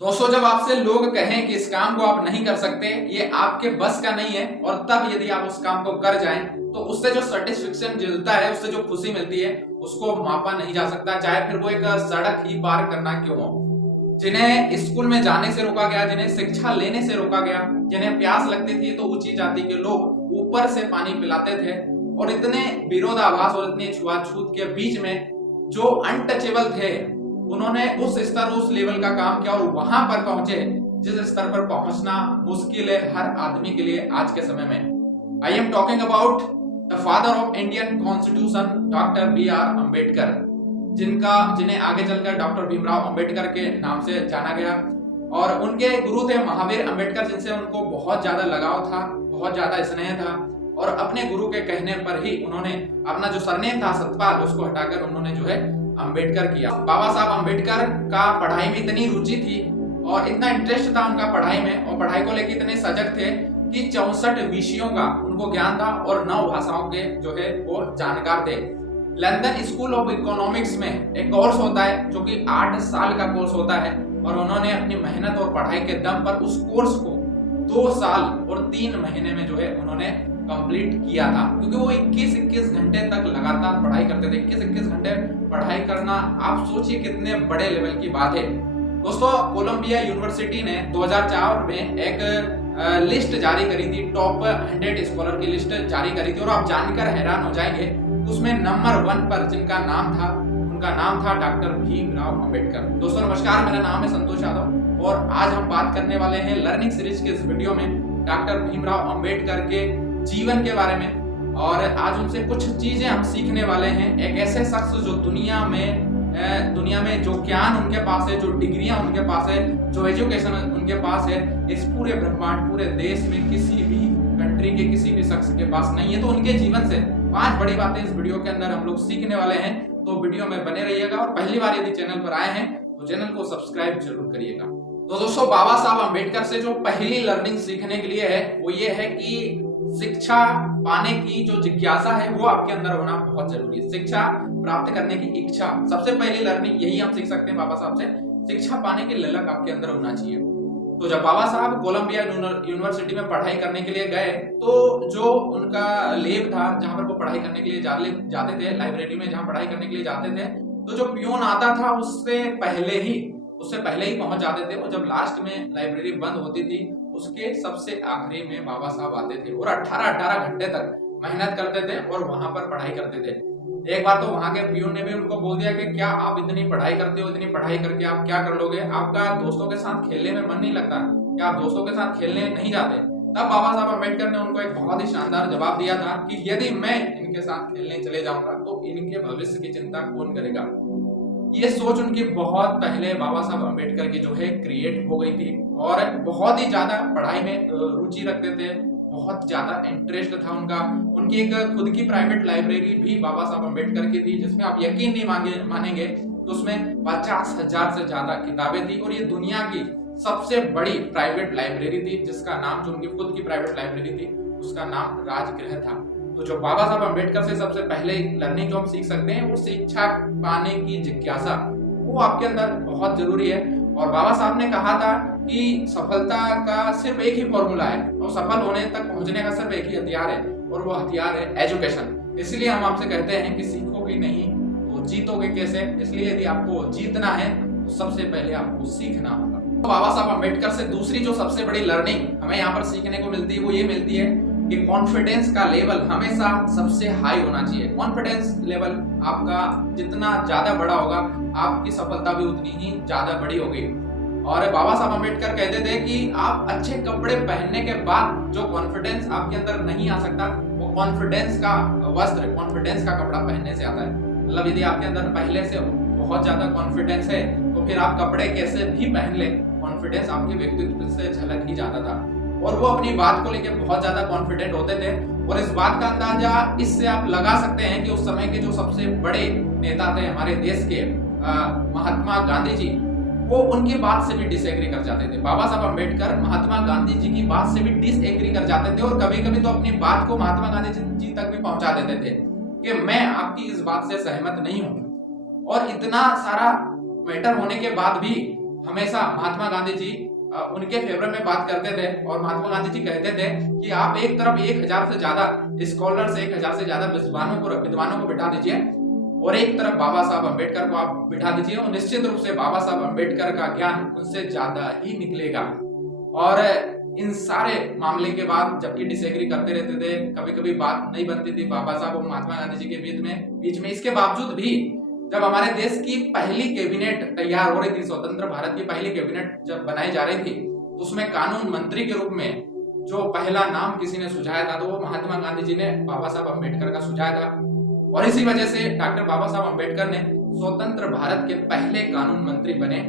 दोस्तों, जब आपसे लोग कहें कि इस काम को आप नहीं कर सकते, ये आपके बस का नहीं है, और तब यदि आप उस काम को कर जाएं तो उससे जो सेटिस्फेक्शन मिलता है, उससे जो खुशी मिलती है, उसको मापा नहीं जा सकता, चाहे फिर वो एक सड़क ही पार करना क्यों हो। जिन्हें स्कूल में जाने से रोका गया, जिन्हें शिक्षा लेने से रोका गया, जिन्हें प्यास लगती थी तो ऊंची जाति के लोग ऊपर से पानी पिलाते थे, और इतने विरोधाभास और इतने छुआछूत के बीच में जो अनटचेबल थे, उन्होंने उस स्तर उस लेवल का काम किया और वहां पर पहुंचे जिस स्तर पर पहुंचना मुश्किल है हर आदमी के लिए आज के समय में। I am talking about the father of Indian constitution, doctor B.R. Ambedkar, जिन्हें आगे चलकर डॉक्टर भीमराव अम्बेडकर के नाम से जाना गया। और उनके गुरु थे महावीर अम्बेडकर, जिनसे उनको बहुत ज्यादा लगाव था, बहुत ज्यादा स्नेह था, और अपने गुरु के कहने पर ही उन्होंने अपना जो सरनेम था सतपाल, उसको हटाकर उन्होंने जो है अम्बेडकर किया। बाबा साहब अम्बेडकर का पढ़ाई में इतनी रुचि थी और इतना इंटरेस्ट था उनका पढ़ाई में, और पढ़ाई को लेकर इतने सजग थे कि 64 विषयों का उनको ज्ञान था और 9 भाषाओं के जो है वो जानकार थे। लंदन स्कूल ऑफ इकोनॉमिक्स में एक कोर्स होता है जो कि 8 साल का कोर्स होता है, और उन्होंने अपनी मेहनत और पढ़ाई के दम पर उस कोर्स को 2 साल और 3 महीने में जो है उन्होंने कंप्लीट किया था, क्योंकि वो 21-21 घंटे तक लगातार पढ़ाई करते थे। 21-21 घंटे पढ़ाई करना, आप सोचिए कितने बड़े लेवल की बात है। दोस्तों, कोलंबिया यूनिवर्सिटी ने 2004 में एक लिस्ट जारी करी थी, टॉप 100 स्कॉलर की लिस्ट जारी करी थी, और आप जानकर हैरान हो जाएंगे, उसमें नंबर 1 पर जिनका नाम था, उनका नाम था डॉक्टर भीमराव अम्बेडकर। दोस्तों नमस्कार, मेरा नाम है संतोष यादव, और आज हम बात करने वाले हैं लर्निंग सीरीज के इस वीडियो में डॉक्टर भीमराव अम्बेडकर के जीवन के बारे में, और आज उनसे कुछ चीजें हम सीखने वाले हैं। एक ऐसे शख्स जो दुनिया में जो ज्ञान उनके पास है, जो डिग्रियां उनके पास है, जो एजुकेशन उनके पास है, इस पूरे ब्रह्मांड, पूरे देश में किसी भी कंट्री के किसी भी शख्स के पास नहीं है। तो उनके जीवन से 5 बड़ी बातें इस वीडियो के अंदर हम लोग सीखने वाले हैं, तो वीडियो में बने रहिएगा। और पहली बार यदि चैनल पर आए हैं तो चैनल को सब्सक्राइब जरूर करिएगा। तो दोस्तों, बाबा साहब अम्बेडकर से जो पहली लर्निंग सीखने के लिए है वो ये है कि शिक्षा पाने की जो जिज्ञासा है वो आपके अंदर होना बहुत जरूरी है। शिक्षा प्राप्त करने की इच्छा, सबसे पहली लर्निंग यही हम सीख सकते हैं बाबा साहब से। शिक्षा पाने की ललक आपके अंदर होना चाहिए। तो जब बाबा साहब कोलंबिया यूनिवर्सिटी में पढ़ाई करने के लिए गए, तो जो उनका लैब था जहां पर वो पढ़ाई करने के लिए जाते थे, लाइब्रेरी में जहां पढ़ाई करने के लिए जाते थे, तो जो पियून आता था उससे पहले ही पहुंच जाते थे। और जब लास्ट में लाइब्रेरी बंद होती थी, उसके सबसे आखिरी में बाबा साहब आते थे और 18 घंटे तक मेहनत करते थे और वहां पर पढ़ाई करते थे। एक बार तो वहां के पियून ने भी उनको बोल दिया कि क्या आप इतनी पढ़ाई करते हो, इतनी पढ़ाई करके आप क्या कर लोगे, आपका दोस्तों के साथ खेलने में मन नहीं लगता, क्या आप दोस्तों के साथ खेलने नहीं जाते? तब बाबा साहब अम्बेडकर ने उनको एक बहुत ही शानदार जवाब दिया था कि यदि मैं इनके साथ खेलने चले जाऊंगा तो इनके भविष्य की चिंता कौन करेगा। ये सोच उनकी बहुत पहले बाबा साहब अम्बेडकर की जो है क्रिएट हो गई थी, और बहुत ही ज्यादा पढ़ाई में रुचि रखते थे, बहुत ज्यादा इंटरेस्ट था उनका। उनकी एक खुद की प्राइवेट लाइब्रेरी भी बाबा साहब अम्बेडकर की थी, जिसमें आप यकीन नहीं मानेंगे तो उसमें 50,000 से ज्यादा किताबें थी, और ये दुनिया की सबसे बड़ी प्राइवेट लाइब्रेरी थी, जिसका नाम, जो उनकी खुद की प्राइवेट लाइब्रेरी थी, उसका नाम राजगृह था। तो जो बाबा साहब अम्बेडकर से सबसे पहले लर्निंग जो हम सीख सकते हैं वो शिक्षा पाने की जिज्ञासा, वो आपके अंदर बहुत जरूरी है। और बाबा साहब ने कहा था कि सफलता का सिर्फ एक ही फॉर्मूला है, और सफल होने तक पहुंचने का सिर्फ एक ही हथियार है, और वो हथियार है एजुकेशन। इसलिए हम आपसे कहते हैं कि सीखोगे नहीं तो जीतोगे कैसे। इसलिए यदि आपको जीतना है तो सबसे पहले आपको सीखना होगा। तो बाबा साहब अम्बेडकर से दूसरी जो सबसे बड़ी लर्निंग हमें यहाँ पर सीखने को मिलती है वो ये मिलती है कि कॉन्फिडेंस का लेवल हमेशा सबसे हाई होना चाहिए। कॉन्फिडेंस लेवल आपका जितना ज्यादा बड़ा होगा, आपकी सफलता भी उतनी ही ज्यादा बड़ी होगी। और बाबा साहब अम्बेडकर कहते थे कि आप अच्छे कपड़े पहनने के बाद जो कॉन्फिडेंस आपके अंदर नहीं आ सकता, वो कॉन्फिडेंस का वस्त्र, कॉन्फिडेंस का कपड़ा पहनने से आता है। मतलब यदि आपके अंदर पहले से बहुत ज्यादा कॉन्फिडेंस है तो फिर आप कपड़े कैसे भी पहन ले, कॉन्फिडेंस आपके व्यक्तित्व से झलक ही जाता था। और वो अपनी बात को लेकर बहुत ज्यादा कॉन्फिडेंट होते थे, और इस बात का अंदाजा इससे आप लगा सकते हैं कि उस समय के जो सबसे बड़े नेता थे हमारे देश के, महात्मा गांधी जी, वो उनकी बात से भी डिसएग्री कर जाते थे। बाबा साहब अम्बेडकर महात्मा गांधी जी की बात से भी डिसएग्री कर जाते थे, और कभी कभी तो अपनी बात को महात्मा गांधी जी तक भी पहुंचा देते थे कि मैं आपकी इस बात से सहमत नहीं हूं। और इतना सारा मैटर होने के बाद भी हमेशा महात्मा गांधी जी उनके फेवर में बात करते थे और महात्मा गांधी जी कहते थे कि आप एक तरफ 1000 से ज्यादा स्कॉलर्स, 1000 से ज्यादा विद्वानों को बिठा दीजिए और एक तरफ बाबा साहब अम्बेडकर को आप बिठा दीजिए और निश्चित रूप से बाबा साहब अम्बेडकर का ज्ञान उनसे ज्यादा ही निकलेगा। और इन सारे मामले के बाद जबकि डिसएग्री करते रहते थे, कभी कभी बात नहीं बनती थी बाबा साहब और महात्मा गांधी जी के बीच में, इसके बावजूद भी जब हमारे देश की पहली कैबिनेट तैयार हो रही थी, स्वतंत्र भारत की पहली कैबिनेट जब बनाई जा रही थी, तो उसमें कानून मंत्री के रूप में जो पहला नाम किसी ने सुझाया था तो वो महात्मा गांधी जी ने बाबा साहब अम्बेडकर का सुझाया था। और इसी वजह से डॉक्टर बाबा साहब अम्बेडकर ने स्वतंत्र भारत के पहले कानून मंत्री बने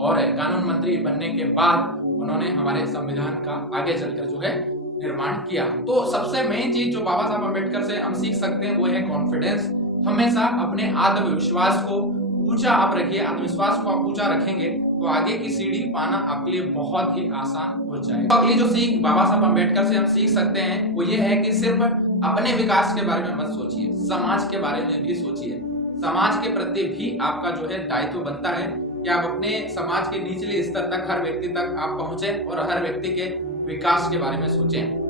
और कानून मंत्री बनने के बाद उन्होंने हमारे संविधान का आगे चलकर जो है निर्माण किया। तो सबसे मेन चीज जो बाबा साहब अम्बेडकर से हम सीख सकते हैं वो है कॉन्फिडेंस। हमेशा अपने आत्मविश्वास को ऊंचा आप रखिए, आत्मविश्वास को आप ऊंचा रखेंगे तो आगे की सीढ़ी पाना आपके लिए बहुत ही आसान हो जाएगा। तो अगली जो सीख बाबा साहब अम्बेडकर से हम सीख सकते हैं वो ये है कि सिर्फ अपने विकास के बारे में मत सोचिए, समाज के बारे में भी सोचिए। समाज के प्रति भी आपका जो है दायित्व बनता है कि आप अपने समाज के निचले स्तर तक, हर व्यक्ति तक आप पहुंचे और हर व्यक्ति के विकास के बारे में सोचें।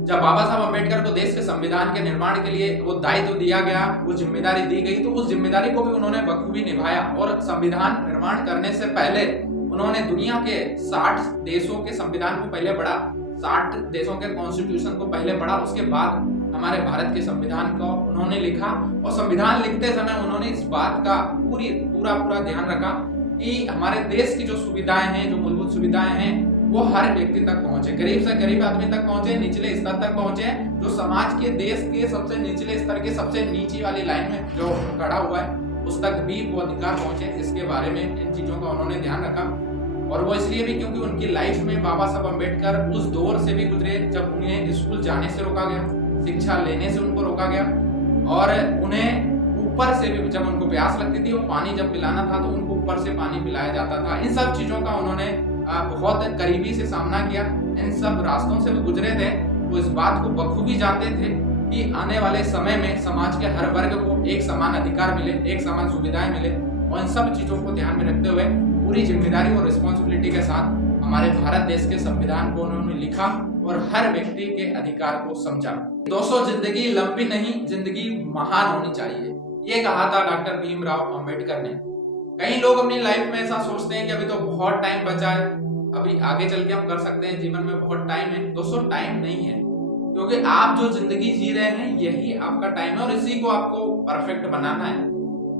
जब बाबा साहब अम्बेडकर को देश के संविधान के निर्माण के लिए वो दायित्व दिया गया, वो जिम्मेदारी दी गई, तो उस जिम्मेदारी को भी उन्होंने बखूबी निभाया और संविधान निर्माण करने से पहले उन्होंने दुनिया के 60 देशों के संविधान को पहले पढ़ा, 60 देशों के कॉन्स्टिट्यूशन को पहले पढ़ा, उसके बाद हमारे भारत के संविधान को उन्होंने लिखा। और संविधान लिखते समय उन्होंने इस बात का पूरा ध्यान रखा कि हमारे देश की जो सुविधाएं हैं, जो मूलभूत सुविधाएं हैं, वो हर व्यक्ति तक पहुंचे, गरीब से गरीब आदमी तक पहुंचे, निचले स्तर तक पहुंचे, जो समाज के, देश के सबसे निचले स्तर के सबसे नीचे वाली लाइन में जो खड़ा हुआ है उस तक भी वो अधिकार पहुंचे। इसके बारे में इन चीजों का उन्होंने ध्यान रखा। और वो इसलिए भी क्योंकि उनकी लाइफ में बाबा साहब अम्बेडकर उस दौर से भी गुजरे जब उन्हें स्कूल जाने से रोका गया, शिक्षा लेने से उनको रोका गया और उन्हें ऊपर से भी जब उनको प्यास लगती थी, वो पानी जब पिलाना था तो उनको ऊपर से पानी पिलाया जाता था। इन सब चीजों का उन्होंने बहुत करीबी से सामना किया, इन सब रास्तों से वो गुजरे थे। वो इस बात को बखूबी जानते थे कि आने वाले समय में समाज के हर वर्ग को एक समान अधिकार मिले, एक समान सुविधाएं मिले। और इन सब चीजों को ध्यान में रखते हुए पूरी जिम्मेदारी और रिस्पॉन्सिबिलिटी के साथ हमारे भारत देश के संविधान को उन्होंने लिखा और हर व्यक्ति के अधिकार को समझा। दोस्तों, जिंदगी लंबी नहीं, जिंदगी महान होनी चाहिए, ये कहा था डॉक्टर भीमराव अंबेडकर ने। कई लोग अपनी लाइफ में ऐसा सोचते हैं कि अभी तो बहुत टाइम बचा है, अभी आगे चल के हम कर सकते हैं, जीवन में बहुत टाइम है। दोस्तों, टाइम नहीं है, क्योंकि आप जो जिंदगी जी रहे हैं यही आपका टाइम है और इसी को आपको परफेक्ट बनाना है।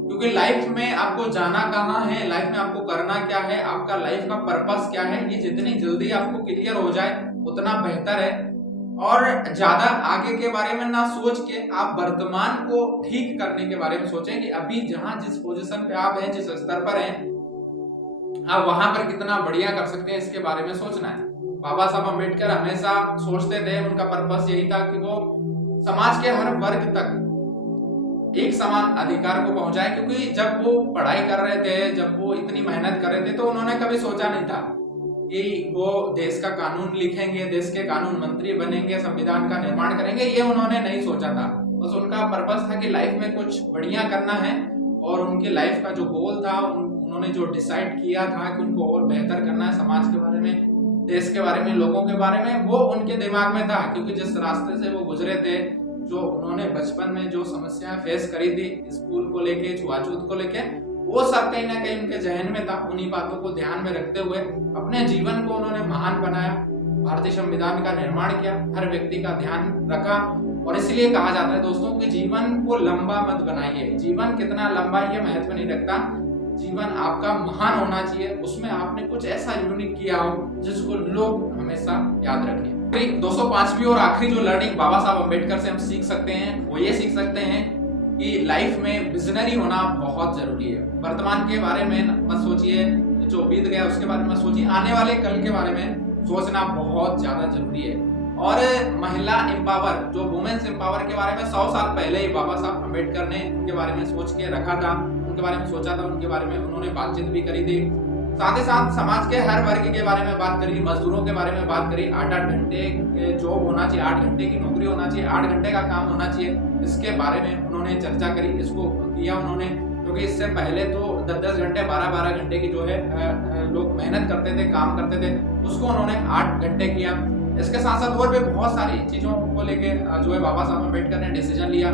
क्योंकि लाइफ में आपको जाना कहाँ है, लाइफ में आपको करना क्या है, आपका लाइफ का पर्पस क्या है, ये जितनी जल्दी आपको क्लियर हो जाए उतना बेहतर है। और ज्यादा आगे के बारे में ना सोच के आप वर्तमान को ठीक करने के बारे में सोचें कि अभी जहां जिस पोजीशन पे आप हैं, जिस स्तर पर हैं, आप वहां पर कितना बढ़िया कर सकते हैं, इसके बारे में सोचना है। बाबा साहब अम्बेडकर हमेशा सोचते थे, उनका पर्पस यही था कि वो समाज के हर वर्ग तक एक समान अधिकार को पहुंचाए। क्योंकि जब वो पढ़ाई कर रहे थे, जब वो इतनी मेहनत कर रहे थे, तो उन्होंने कभी सोचा नहीं था कि वो देश का कानून लिखेंगे, देश के कानून मंत्री बनेंगे, संविधान का निर्माण करेंगे, ये उन्होंने नहीं सोचा था। बस उनका पर्पस था कि लाइफ में कुछ बढ़िया करना है और उनके लाइफ का जो गोल था, उन्होंने जो डिसाइड किया था कि उनको और बेहतर करना है, समाज के बारे में, देश के बारे में, लोगों के बारे में, वो उनके दिमाग में था। क्योंकि जिस रास्ते से वो गुजरे थे, जो उन्होंने बचपन में जो समस्या फेस करी थी स्कूल को लेके, छुआछूत को लेके, वो सब कहीं ना कहीं उनके जहन में था। उन्हीं बातों को ध्यान में रखते हुए अपने जीवन को उन्होंने महान बनाया, भारतीय संविधान का निर्माण किया, हर व्यक्ति का ध्यान रखा। और इसलिए कहा जाता है दोस्तों कि जीवन को लंबा मत बनाइए। जीवन कितना लंबा ये महत्व नहीं रखता, जीवन आपका महान होना चाहिए, उसमें आपने कुछ ऐसा यूनिक किया हो जिसको लोग हमेशा याद रखें। दोस्तों, पांचवी और आखिरी जो लर्निंग बाबा साहब अम्बेडकर से हम सीख सकते हैं वो ये सीख सकते हैं कि लाइफ में विजनरी होना बहुत जरूरी है। वर्तमान के बारे में मत सोचिए, जो बीत गया उसके बारे में मत सोचिए, आने वाले कल के बारे में सोचना बहुत ज्यादा जरूरी है। और महिला एम्पावर, जो वुमेन्स एम्पावर के बारे में 100 साल पहले ही बाबा साहब अम्बेडकर ने उनके बारे में सोच के रखा था, उनके बारे में सोचा था, उनके बारे में उन्होंने बातचीत भी करी थी। साथ ही साथ समाज के हर वर्ग के बारे में बात करी, मजदूरों के बारे में बात करी। 8-8 घंटे जॉब होना चाहिए, 8 घंटे की नौकरी होना चाहिए, 8 घंटे का काम होना चाहिए, इसके बारे में उन्होंने चर्चा करी, इसको किया उन्होंने। क्योंकि इससे पहले तो 10-10 घंटे 12-12 घंटे की जो है लोग मेहनत करते थे, काम करते थे, उसको उन्होंने 8 घंटे किया। इसके साथ साथ और भी बहुत सारी चीजों को लेके जो है बाबा साहब अम्बेडकर ने डिसीजन लिया।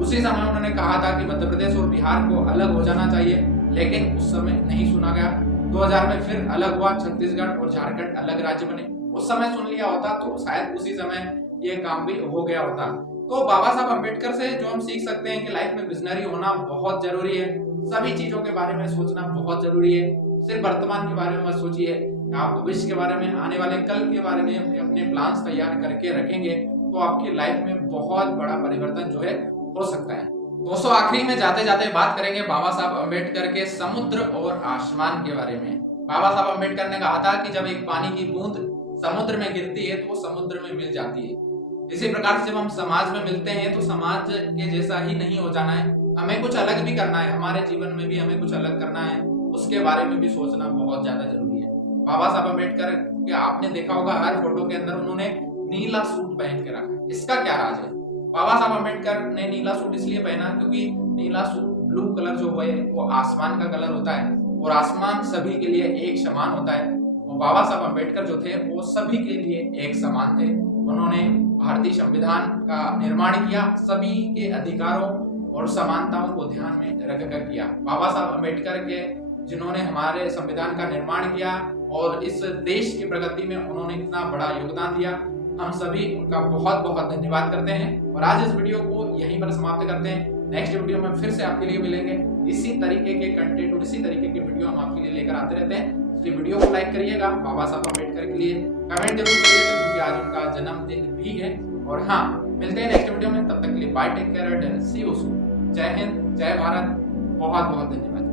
उसी समय उन्होंने कहा था कि मध्य प्रदेश और बिहार को अलग हो जाना चाहिए, लेकिन उस समय नहीं सुना गया। 2000 में फिर अलग हुआ, छत्तीसगढ़ और झारखंड अलग राज्य बने। उस समय सुन लिया होता तो शायद उसी समय ये काम भी हो गया होता। तो बाबा साहब अम्बेडकर से जो हम सीख सकते हैं कि लाइफ में विजनरी होना बहुत जरूरी है, सभी चीजों के बारे में सोचना बहुत जरूरी है। सिर्फ वर्तमान के बारे में मत सोचिए, आप भविष्य के बारे में, आने वाले कल के बारे में अपने प्लान्स तैयार करके रखेंगे तो आपकी लाइफ में बहुत बड़ा परिवर्तन जो है हो सकता है। दोस्तों, आखिरी में जाते जाते बात करेंगे बाबा साहब अम्बेडकर के समुद्र और आसमान के बारे में। बाबा साहब अम्बेडकर ने कहा था कि जब एक पानी की बूंद समुद्र में गिरती है तो वो समुद्र में मिल जाती है। इसी प्रकार से जब हम समाज में मिलते हैं तो समाज के जैसा ही नहीं हो जाना है, हमें कुछ अलग भी करना है। हमारे जीवन में भी हमें कुछ अलग करना है, उसके बारे में भी सोचना बहुत ज्यादा जरूरी है। बाबा साहब अम्बेडकर के आपने देखा होगा हर फोटो के अंदर उन्होंने नीला सूट पहन के रखा है। इसका क्या राज है? बाबा साहब अम्बेडकर ने नीला सूट इसलिए पहना क्योंकि नीला सूट, ब्लू कलर जो है वो आसमान का कलर होता है और आसमान सभी के लिए एक समान होता है। और बाबा साहब अम्बेडकर जो थे वो सभी के लिए एक समान थे। उन्होंने भारतीय संविधान का निर्माण किया, सभी के अधिकारों और समानताओं को ध्यान में रखकर किया। बाबा साहब अम्बेडकर के जिन्होंने हमारे संविधान का निर्माण किया और इस देश की प्रगति में उन्होंने इतना बड़ा योगदान दिया, हम सभी उनका बहुत बहुत धन्यवाद करते हैं। और आज इस वीडियो को यहीं पर समाप्त करते हैं। नेक्स्ट वीडियो में फिर से आपके लिए मिलेंगे। इसी तरीके के कंटेंट और इसी तरीके के वीडियो हम आपके लिए लेकर आते रहते हैं। इसलिए वीडियो को लाइक करिएगा, बाबा साहब अम्बेडकर के लिए कमेंट जरूर करिएगा क्योंकि आज उनका जन्मदिन भी है। और हाँ, मिलते हैं नेक्स्ट वीडियो में, तब तक के लिए bye, take care and see you soon. Jai Hind, जय भारत, बहुत बहुत धन्यवाद।